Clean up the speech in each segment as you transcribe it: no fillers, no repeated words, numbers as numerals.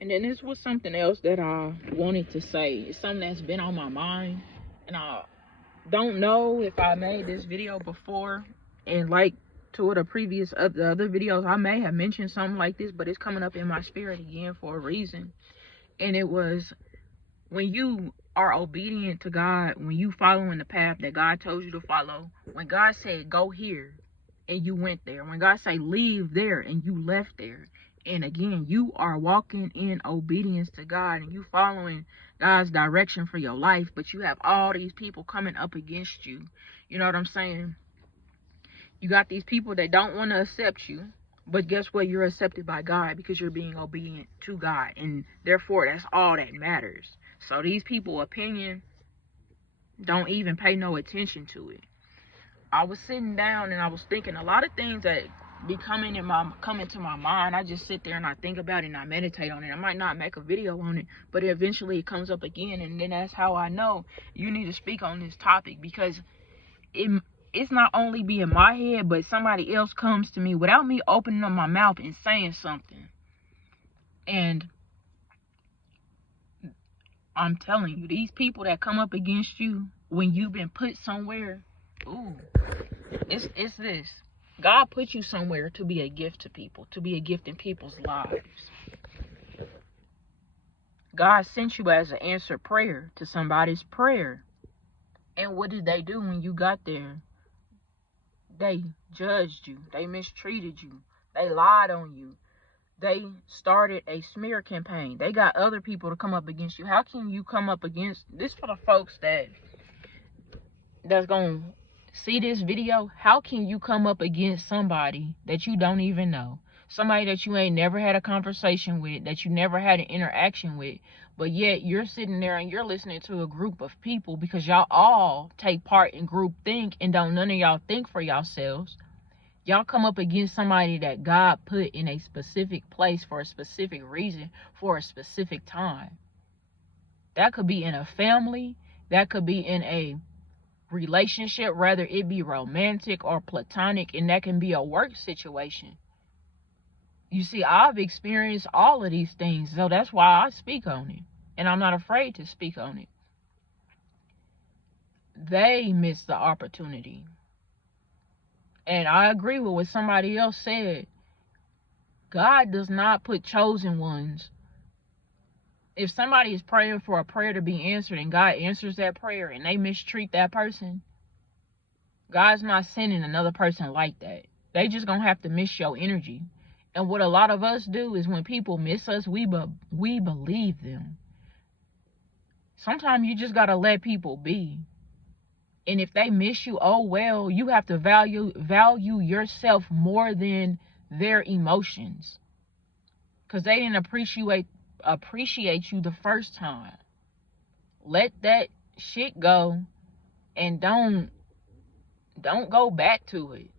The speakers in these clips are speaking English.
And then this was something else that I wanted to say. It's something that's been on my mind, and I don't know if I made this video before, and like two of the previous the other videos, I may have mentioned something like this, but it's coming up in my spirit again for a reason. And it was, when you are obedient to God, when you following the path that God told you to follow, when God said go here and you went there, when God say leave there and you left there, and again you are walking in obedience to God and you following God's direction for your life, but you have all these people coming up against you. You know what I'm saying? You got these people that don't want to accept you, but guess what? You're accepted by God because you're being obedient to God, and therefore that's all that matters. So these people opinion, don't even pay no attention to it. I was sitting down and I was thinking a lot of things that be coming to my mind. I just sit there and I think about it and I meditate on it. I might not make a video on it, but eventually it comes up again, and then that's how I know you need to speak on this topic, because it's not only be in my head, but somebody else comes to me without me opening up my mouth and saying something. And I'm telling you, these people that come up against you when you've been put somewhere, ooh, it's this. God put you somewhere to be a gift to people, to be a gift in people's lives. God sent you as an answered prayer to somebody's prayer. And what did they do when you got there? They judged you. They mistreated you. They lied on you. They started a smear campaign. They got other people to come up against you. How can you come up against this? For the folks that's gonna see this video, how can you come up against somebody that you don't even know, somebody that you ain't never had a conversation with, that you never had an interaction with, but yet you're sitting there and you're listening to a group of people, because y'all all take part in group think, and don't none of y'all think for yourselves. Y'all come up against somebody that God put in a specific place for a specific reason, for a specific time. That could be in a family, that could be in a relationship, whether it be romantic or platonic, and that can be a work situation. You see, I've experienced all of these things, so that's why I speak on it, and I'm not afraid to speak on it. They missed the opportunity. And I agree with what somebody else said. God does not put chosen ones. If somebody is praying for a prayer to be answered and God answers that prayer and they mistreat that person, God's not sending another person like that. They just gonna have to miss your energy. And what a lot of us do is when people miss us, we believe them. Sometimes you just gotta let people be. And if they miss you, oh well, you have to value yourself more than their emotions, because they didn't appreciate you the first time. Let that shit go, and don't go back to it.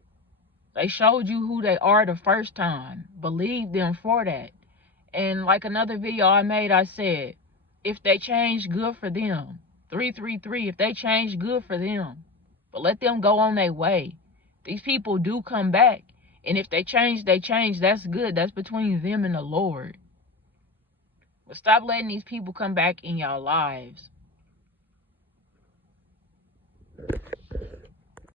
They showed you who they are the first time. Believe them for that. And like another video I made, I said, if they change, good for them. 333, if they change, good for them. But let them go on their way. These people do come back. And if they change, they change. That's good. That's between them and the Lord. But stop letting these people come back in your lives.